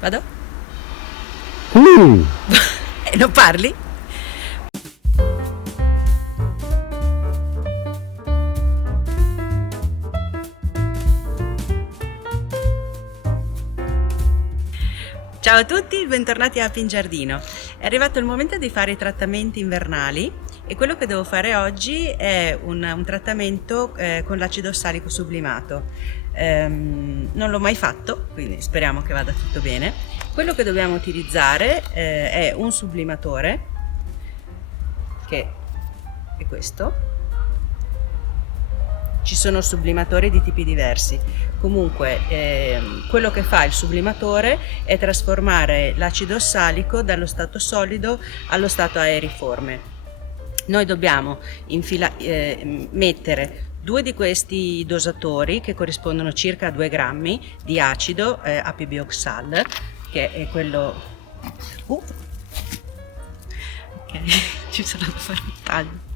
Vado? Mm. Non parli? Ciao a tutti, bentornati a Happy in Giardino. È arrivato il momento di fare i trattamenti invernali e quello che devo fare oggi è un trattamento con l'acido ossalico sublimato. Non l'ho mai fatto, quindi speriamo che vada tutto bene. Quello che dobbiamo utilizzare è un sublimatore, che è questo. Ci sono sublimatori di tipi diversi. Comunque quello che fa il sublimatore è trasformare l'acido ossalico dallo stato solido allo stato aeriforme. Noi dobbiamo mettere due di questi dosatori che corrispondono circa a 2 grammi di acido APB-Oxal, che è quello... Ok, ci sarà da fare un taglio.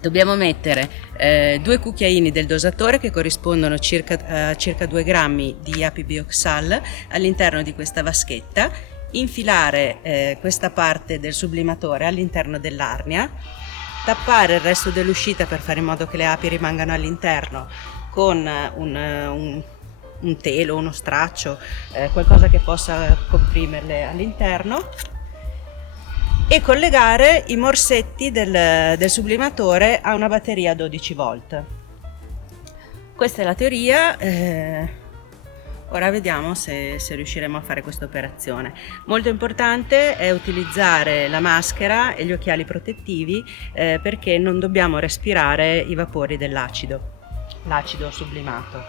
Dobbiamo mettere 2 cucchiaini del dosatore che corrispondono a circa 2 grammi di APB-Oxal all'interno di questa vaschetta, infilare questa parte del sublimatore all'interno dell'arnia, tappare il resto dell'uscita per fare in modo che le api rimangano all'interno con un telo, uno straccio, qualcosa che possa comprimerle all'interno, e collegare i morsetti del sublimatore a una batteria a 12 volt. Questa è la teoria, ora vediamo se riusciremo a fare questa operazione. Molto importante è utilizzare la maschera e gli occhiali protettivi perché non dobbiamo respirare i vapori l'acido sublimato.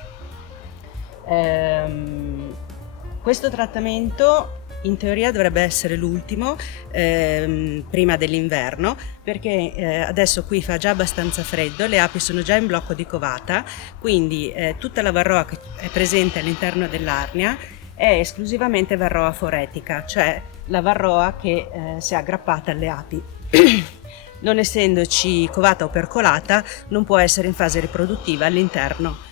Questo trattamento in teoria dovrebbe essere l'ultimo prima dell'inverno, perché adesso qui fa già abbastanza freddo, le api sono già in blocco di covata, quindi tutta la varroa che è presente all'interno dell'arnia è esclusivamente varroa foretica, cioè la varroa che si è aggrappata alle api. Non essendoci covata o percolata, non può essere in fase riproduttiva all'interno.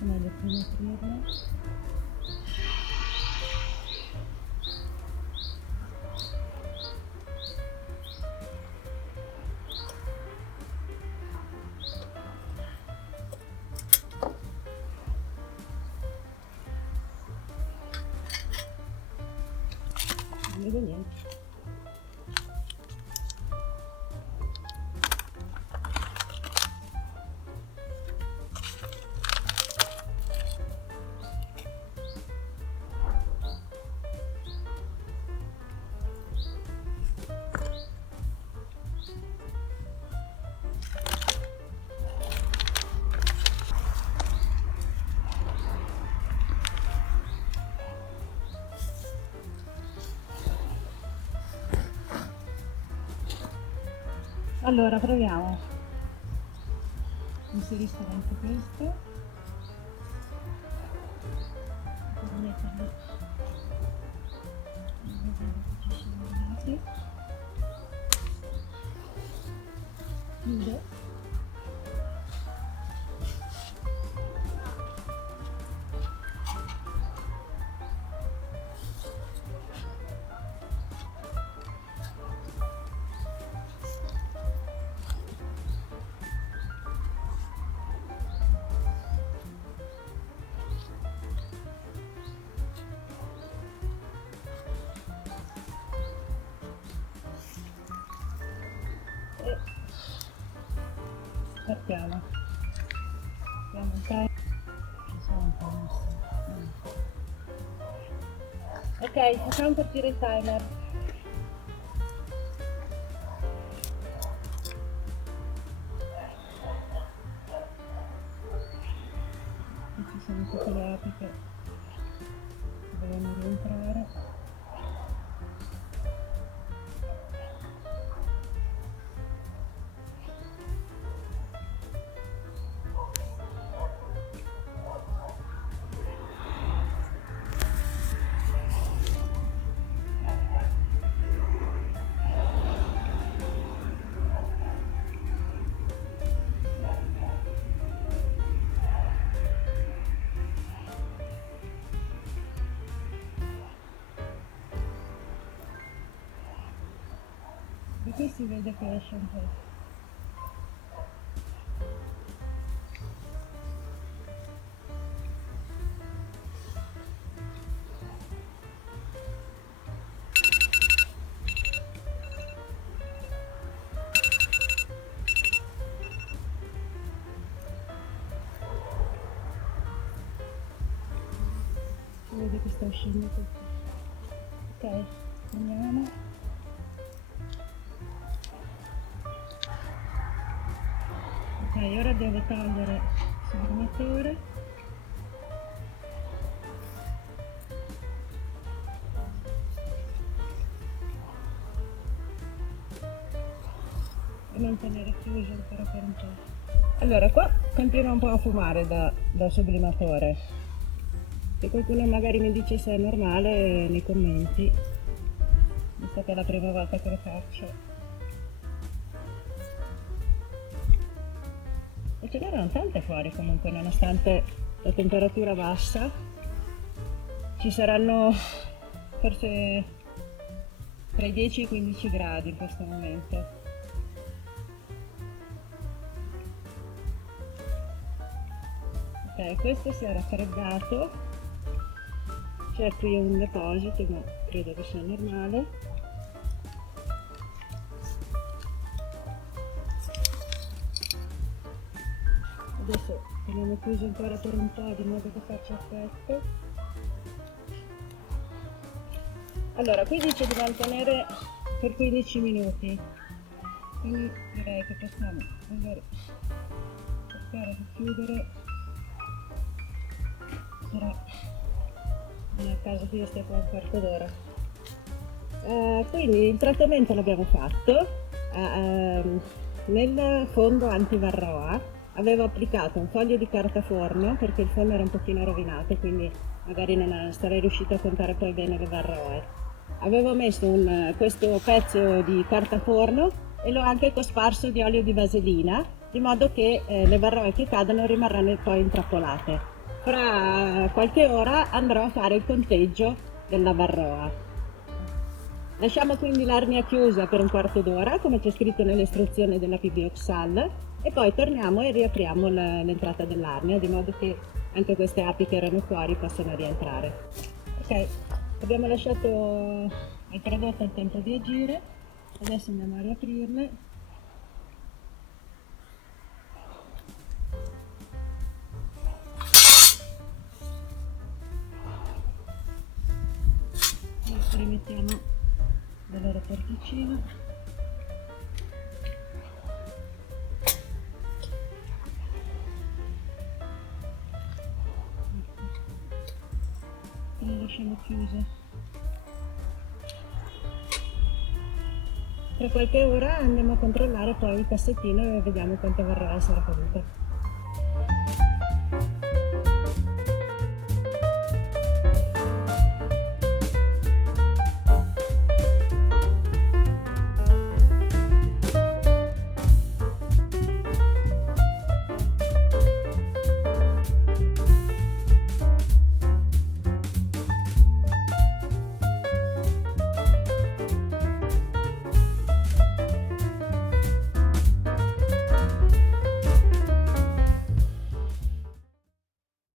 Meglio prima aprirla. Non vedo niente. Allora proviamo, inserisco anche questo per metterli chiudo. Partiamo. Abbiamo un timer. Ok, facciamo partire il timer. Queste sono tutte le api che devono rientrare. qui si vede che esce un po'. Si vede che sta uscendo tutto. Ok, prendiamo. Ok, ora devo togliere il sublimatore. E mantenere chiuso ancora per un po'. Allora, qua continua un po' a fumare dal sublimatore. Se qualcuno magari mi dice se è normale nei commenti, visto che è la prima volta che lo faccio. E ce n'erano tante fuori comunque, nonostante la temperatura bassa. Ci saranno forse tra i 10 e i 15 gradi in questo momento. Ok, questo si è raffreddato. C'è qui un deposito, ma credo che sia normale. Adesso teniamo chiuso ancora per un po' di modo che faccia effetto. Allora, qui dice di mantenere per 15 minuti, quindi direi che possiamo magari cercare di chiudere, però nel caso che io stia qua un quarto d'ora. Quindi il trattamento l'abbiamo fatto. Nel fondo antivarroa avevo applicato un foglio di carta forno perché il fondo era un pochino rovinato, quindi magari non sarei riuscita a contare poi bene le varroe. Avevo messo questo pezzo di carta forno e l'ho anche cosparso di olio di vaselina, di modo che le varroe che cadono rimarranno poi intrappolate. Fra qualche ora andrò a fare il conteggio della varroa. Lasciamo quindi l'arnia chiusa per un quarto d'ora, come c'è scritto nell'istruzione della PB-Oxal, e poi torniamo e riapriamo l'entrata dell'arnia, di modo che anche queste api che erano fuori possano rientrare. Ok, abbiamo lasciato il prodotto il tempo di agire, adesso andiamo a riaprirle. E rimettiamo la loro porticina. E le lasciamo chiuse. Tra qualche ora andiamo a controllare poi il cassettino e vediamo quanto varrà sarà caduta.